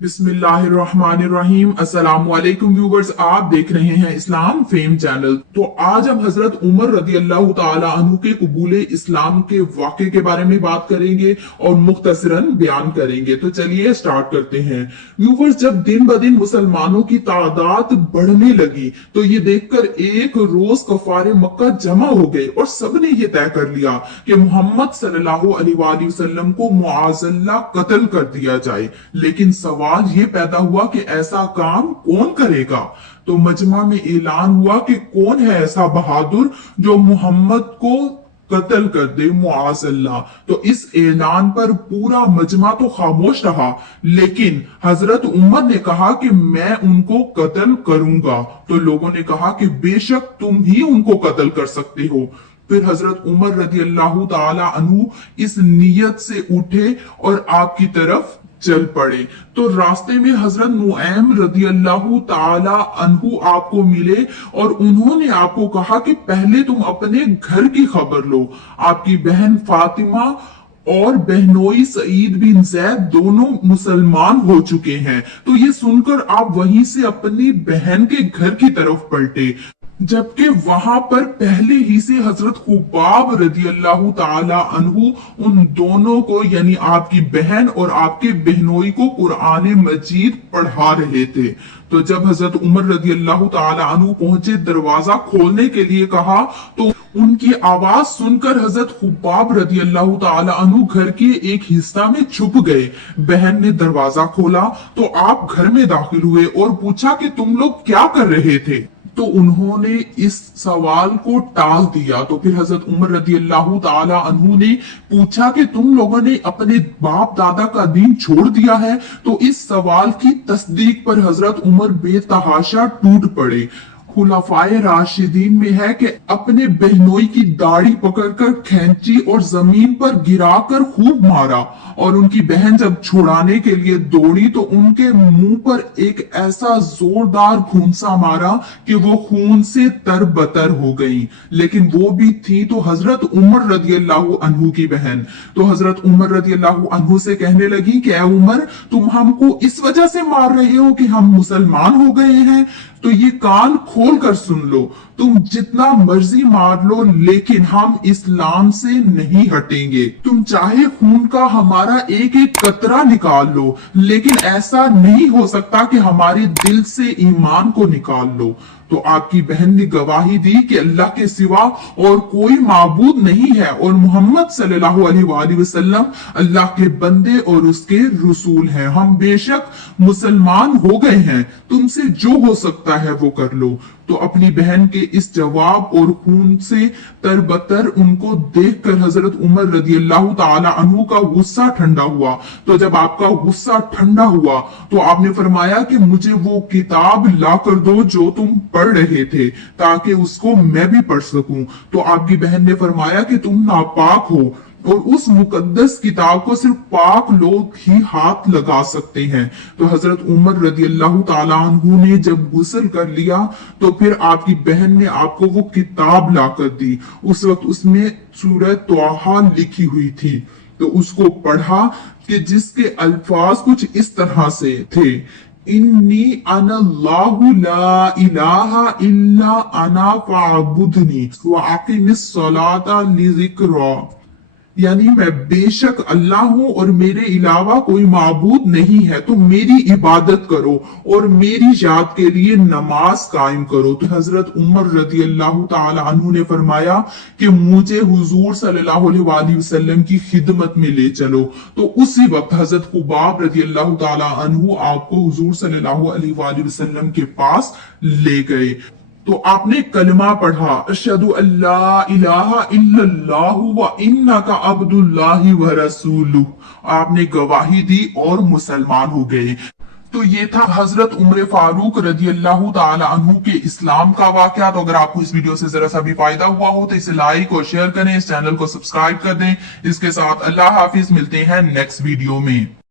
बिस्मिल्लाहिर्रहमानिर्रहीम। अस्सलामुअलैकुम व्यूवर्स, आप देख रहे हैं इस्लाम फेम चैनल। तो आज हम हजरत उमर रदी अल्लाह ताला अन्हु के कबूल इस्लाम के वाक़े के बारे में बात करेंगे और मुख्तसरन बयान करेंगे। तो चलिए स्टार्ट करते हैं। व्यूवर्स, जब दिन ब दिन मुसलमानों की तादाद बढ़ने लगी तो ये देखकर एक रोज कफारे मक्का जमा हो गए और सबने ये तय कर लिया कि मोहम्मद सल्लल्लाहु अलैहि वसल्लम को मुआज़ल्ला कत्ल कर दिया जाए। लेकिन सवाल ये पैदा हुआ कि ऐसा काम कौन करेगा। तो मजमा में ऐलान हुआ कि कौन है ऐसा बहादुर जो मोहम्मद को कत्ल कर दे, मुआज़ल्ला। तो इस ऐलान पर पूरा मजमा तो खामोश रहा, लेकिन हजरत उमर ने कहा कि मैं उनको कत्ल करूंगा। तो लोगों ने कहा कि बेशक तुम ही उनको कत्ल कर सकते हो। फिर हजरत उमर रदी अल्लाह ताला अन्हु इस नियत से उठे और आपकी तरफ चल पड़े। तो रास्ते में हजरत नुऐम रदी अल्लाह ताला अन्हु आपको मिले और उन्होंने आपको कहा कि पहले तुम अपने घर की खबर लो। आपकी बहन फातिमा और बहनोई सईद बिन जैद दोनों मुसलमान हो चुके हैं। तो ये सुनकर आप वहीं से अपनी बहन के घर की तरफ पलटे, जबकि वहां पर पहले ही से हजरत खुबाब रदी अल्लाह ताला अन्हु उन दोनों को, यानी आपकी बहन और आपके बहनोई को, कुरान मजीद पढ़ा रहे थे। तो जब हजरत उमर रदी अल्लाह ताला अन्हु पहुंचे, दरवाजा खोलने के लिए कहा तो उनकी आवाज सुनकर हजरत खुबाब रदी अल्लाह ताला अन्हु घर के एक हिस्सा में छुप गए। बहन ने दरवाजा खोला तो आप घर में दाखिल हुए और पूछा कि तुम लोग क्या कर रहे थे। तो उन्होंने इस सवाल को टाल दिया। तो फिर हजरत उमर रदी अल्लाह ताला अन्हु ने पूछा कि तुम लोगों ने अपने बाप दादा का दीन छोड़ दिया है। तो इस सवाल की तस्दीक पर हजरत उमर बेतहाशा टूट पड़े। खुलाफाए राशिदीन में है कि अपने बहनोई की दाढ़ी पकड़कर खींची और जमीन पर गिराकर खूब मारा, और उनकी बहन जब छुड़ाने के लिए दौड़ी तो उनके मुंह पर एक ऐसा जोरदार घूंसा मारा कि वो खून से तरबतर हो गई। लेकिन वो भी थी तो हजरत उमर रदी अल्लाह अन्हु की बहन। तो हजरत उमर रदी अल्लाह अन्हु से कहने लगी कि ऐ उमर, तुम हमको इस वजह से मार रहे हो कि हम मुसलमान हो गए हैं? तो ये कान खोल कर सुन लो, तुम जितना मर्जी मार लो, लेकिन हम इस्लाम से नहीं हटेंगे। तुम चाहे खून का हमारा एक एक कतरा निकाल लो, लेकिन ऐसा नहीं हो सकता कि हमारे दिल से ईमान को निकाल लो। तो आपकी बहन ने गवाही दी कि अल्लाह के सिवा और कोई माबूद नहीं है और मोहम्मद सल्लल्लाहु अलैहि वसल्लम अल्लाह के बंदे और उसके रसूल हैं। हम बेशक मुसलमान हो गए हैं, तुमसे जो हो सकता है वो कर लो। तो अपनी बहन के इस जवाब और खून से तरबतर उनको देखकर हजरत उमर रदी अल्लाह ताला अन्हु का गुस्सा ठंडा हुआ। तो जब आपका गुस्सा ठंडा हुआ तो आपने फरमाया कि मुझे वो किताब ला कर दो जो तुम पढ़ रहे थे, ताकि उसको मैं भी पढ़ सकूं। तो आपकी बहन ने फरमाया कि तुम नापाक हो और उस मुकद्दस किताब को सिर्फ पाक लोग ही हाथ लगा सकते हैं। तो हजरत उमर रदी अल्लाह ताला अन्हु ने जब गुस्ल कर लिया तो फिर आपकी बहन ने आपको वो किताब लाकर दी। उस वक्त उसमें सूरह तौहा लिखी हुई थी। तो उसको पढ़ा कि जिसके अल्फाज कुछ इस तरह से थे, इन्नी अनल्लाहु ला इलाहा इल्ला अना फअबुदनी व अक़िमिस सलाता लिज़िक्रा, यानी मैं बेशक अल्लाह हूं और मेरे अलावा कोई माबूद नहीं है, तो मेरी इबादत करो और मेरी याद के लिए नमाज कायम करो। तो हजरत उमर रदी अल्लाह ताला अन्हु ने फरमाया कि मुझे हुजूर सल्लल्लाहु अलैहि वसल्लम की खिदमत में ले चलो। तो उसी वक्त हजरत खुबाब रदी अल्लाह ताला अन्हु आपको हुजूर सल्लल्लाहु अलैहि वसल्लम के पास ले गए। तो आपने कलमा पढ़ा, अशहदु अल्ला इलाहा इल्लल्लाहु व इन्नका अब्दुल्लाहि व रसूलुहु। आपने गवाही दी और मुसलमान हो गए। तो ये था हजरत उमर फारूक रदी अल्लाह ताला अन्हु के इस्लाम का वाकया। तो अगर आपको इस वीडियो से जरा सा भी फायदा हुआ हो तो इसे लाइक और शेयर करें, इस चैनल को सब्सक्राइब कर दें। इसके साथ अल्लाह हाफिज, मिलते हैं नेक्स्ट वीडियो में।